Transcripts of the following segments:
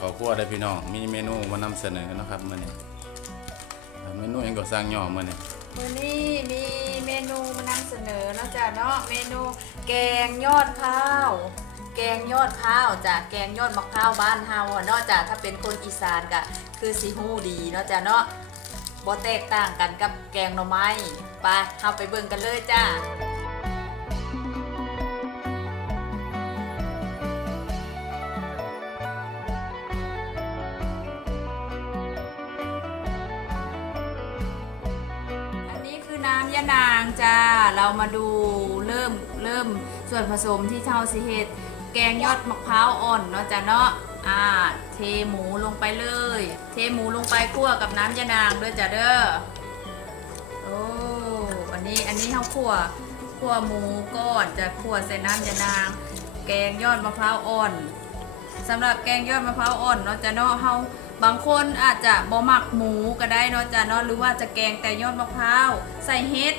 ครัวได้พี่น้องมีเมนูมานำเสนอนะครับมื้อนี้อ่เมนูหยังก็สร้างย่อมื้อนี้มื้อนี้มีเมนูมานำเสนอนะจ้ะเนาะเมนูแกงยอดพร้าว แกงยอดพร้าวจ้ะแกงยอดมะพร้าวบ้านเฮาเนาะจ้ะถ้าเป็นคนอีสานก็คือสิฮู้ดีเนาะจ้ะเนาะบ่แตกต่างกันกับแกงหน่อไม้ไปเฮาไปเบิ่งกันเลยจ้า น้ำยะนางจ้า เรามาดูเริ่มเริ่มส่วนผสมที่เท่าสิเฮ็ดแกงยอดมะพร้าวอ่อนเนาะจ้ะเนาะอ่าเทหมูลงไปเลย เทหมูลงไปคั่วกับน้ำยะนางด้วยจ้ะเด้อโอ้อันนี้อันนี้เฮาคั่วคั่วหมูก่อนจะคั่วใส่น้ำยะนาง แกงยอดมะพร้าวอ่อนสำหรับแกงยอดมะพร้าวอ่อนเนาะจ้ะเนาะเฮา บางคนอาจจะบ่หมักหมูก็ได้เนาะจ้ะเนาะหรือว่าจะแกงแต่ยอดมะพร้าวใส่เห็ด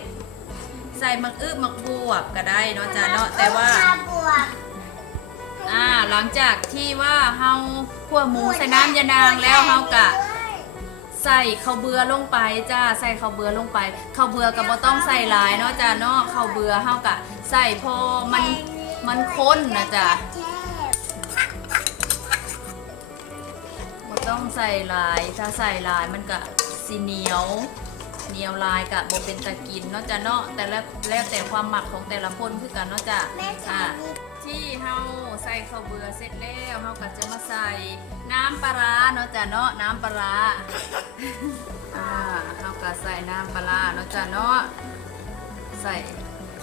ใส่มักอึมักบวบก็ได้เนาะจ้ะเนาะแต่ว่าบวกอ่าหลังจากที่ว่าเฮาคั่วหมูใส่น้ำยานางแล้วเฮากะใส่ข้าวเบือลงไปจ้าใส่ข้าวเบือลงไปข้าวเบือก็บ่ต้องใส่หลายเนาะจ้าเนาะข้าวเบือเฮากะใส่พอมันมันข้นนะจ้ะ ต้องใส่หลาย ถ้าใส่หลายมันก็สีเหนียวเหนียวลายกะบ่เป็นตะกินเนาะจ้ะเนาะแต่แล้วแล้วแต่ความหมักของแต่ละคนคือกันเนาะจ้ะแม่จ๋าอ่าที่เฮาใส่ข้าวเบื่อเสร็จแล้วเฮาก็จะมาใส่น้ำปลาร้าเนาะจ้ะเนาะน้ำปลาร้าอ่าเฮาก็ใส่น้ำปลาร้าเนาะจ้ะเนาะใส่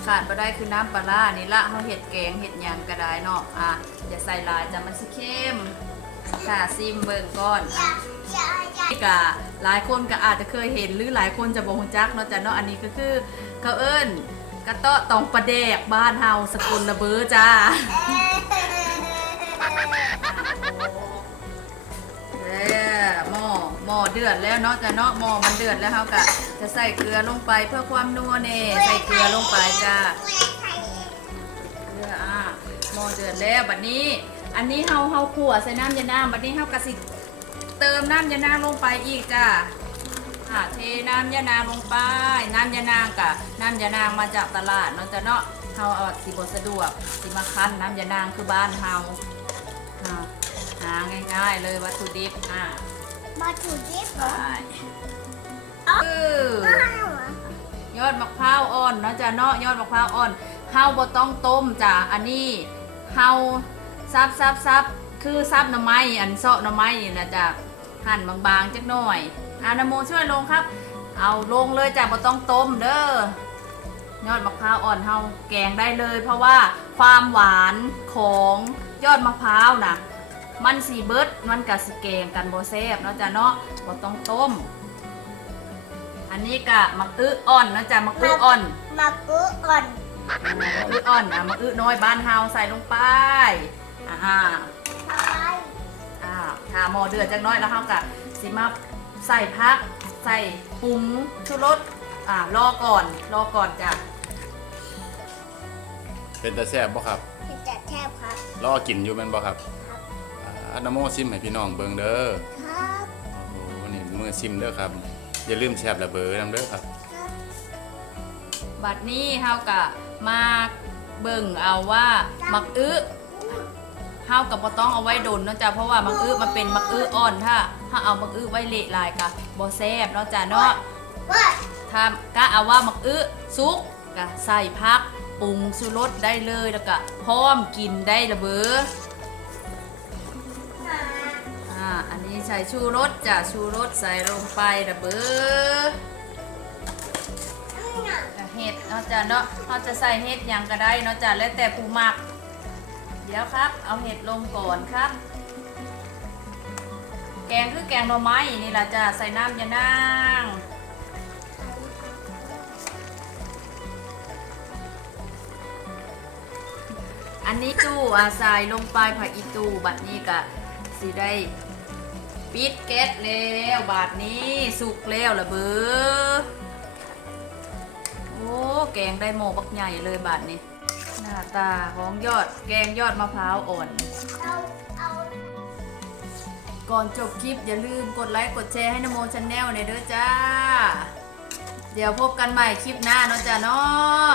ขาดบ่ได้คือน้ำปลาร้านี่ละเฮาเฮ็ดแกงเฮ็ดหยังก็ได้เนาะอะอย่าใส่หลายจ้ะมันสิเค็ม ค่ะซิมเบิ่งก่อนกะหลายคนก็อาจจะเคยเห็นหรือหลายคนจะบอกฮจักเนาะจ้ะเนาะอันนี้ก็คือเขาเอิ้นกระเตาะตองประแดกบ้านเฮาสกุลระเบือจ้าเด้อหม้อหม้อเดือดแล้วเนาะจ้ะเนาะหม้อมันเดือดแล้วเฮาก็จะใส่เกลือลงไปเพื่อความนัวเน่ใส่เกลือลงไปจ้าเดืออะหม้อเดือดแล้วบัดนี้ อันนี้เฮาเฮาขั่วใส่น้ำยาน้ำบัดนี้เฮากะสิเติมน้ำยานางลงไปอีกจ้าอะเทน้ำยานางลงไป น้ำยานางกะน้ำยานางมาจากตลาดเนาะจ้ะเนาะเฮาเอาสิบ่สะดวกสิมาคั้นน้ำยานางคือบ้านเฮาอะหาง่ายๆเลยวัตถุดิบอะมาถูกดิบเหรไปอคืออ้าวเหรอยอดมะพร้าวอ่อนเนาะจ้ะเนาะยอดมะพร้าวอ่อนเฮาบ่ต้องต้มจ้ะอันนี้เฮา ซับซับซับคือซับหน่อไม้อันเซาะหน่อไม้นี่นะจ้ะหั่นบางๆจักหน่อยอานาโมช่วยลงครับ เอาลงเลยจ้ะบ่ต้องต้มเด้อยอดมะพร้าวอ่อนเฮาแกงได้เลย เพราะว่าความหวานของยอดมะพร้าวน่ะมันสีเบิดมันกับสิแกงกันบ่แซ่บเนาะจ้ะเนาะบ่ต้องต้ม อันนี้กะมักอื้ออ่อนนะจ๊ะมักอื้ออ่อนมากุก่อนมักอื้ออ่อนอะมักอื้อน้อยบ้านเฮาใส่ลงไป อ่าไปอ่าถ้าหม้อเดือดจักหน้อยแล้วเฮากะสิมาใส่พัก ใส่ปรุงชูรสอ่ารอก่อนรอก่อนจ้ะเป็นตาแซ่บบ่ครับเห็นจะแทบครับรอกินอยู่แม่นบ่ครับอ่าอันนโมซิมให้พี่น้องเบิ่งเด้อครับโอ้โหนี่มือซิมเด้อครับอย่าลืมแซ่บระเบ้อนํเด้อครับครับ บัดนี้เฮากะมาเบิ่งเอาว่ามักอื้ อเฮากับบ่ต้องเอาไว้ดนเนาะจ้ะเพราะว่ามักอื้อมันเป็นมักอื้ออ่อนถ้า ถ้าเอามักอื้อไว้เละลายกะบ่แซ่บเนาะจ้ะเนาะว่าถ้ากะเอาว่ามักอื้อซุกกะใส่พักปรุงสุรสได้เลยแล้วก็พร้อมกินได้ระเบ้ออ่าอันนี้ใส่ชูรสจ้ะชูรสใส่ลงไประเบ้อแล้วเห็ดเนาะจ้ะเนาะเราจะใส่เห็ดหยังก็ได้เนาะจ้ะแล้วแต่ผู้มัก เดี๋ยวครับ เอาเห็ดลงก่อนครับ แกงคือแกงหน่อไม้นี่ล่ะจ้ะใส่น้ำยานางอันนี้ตู้อาใส่ลงไปผักอีตูบัดนี้ก็สิได้ปิดแก๊สแล้วบาดนี้สุกแล้วละเบอโอ้แกงได้หม้อบักใหญ่เลยบาดนี้ หน้าตาของยอดแกงยอดมะพร้าวอ่อน เอาเอาก่อนจบคลิปอย่าลืมกดไลค์กดแชร์ให้นโมชาแนลในอยเด้อจ้า เดี๋ยวพบกันใหม่คลิปหน้าเนาะจ้าเนาะ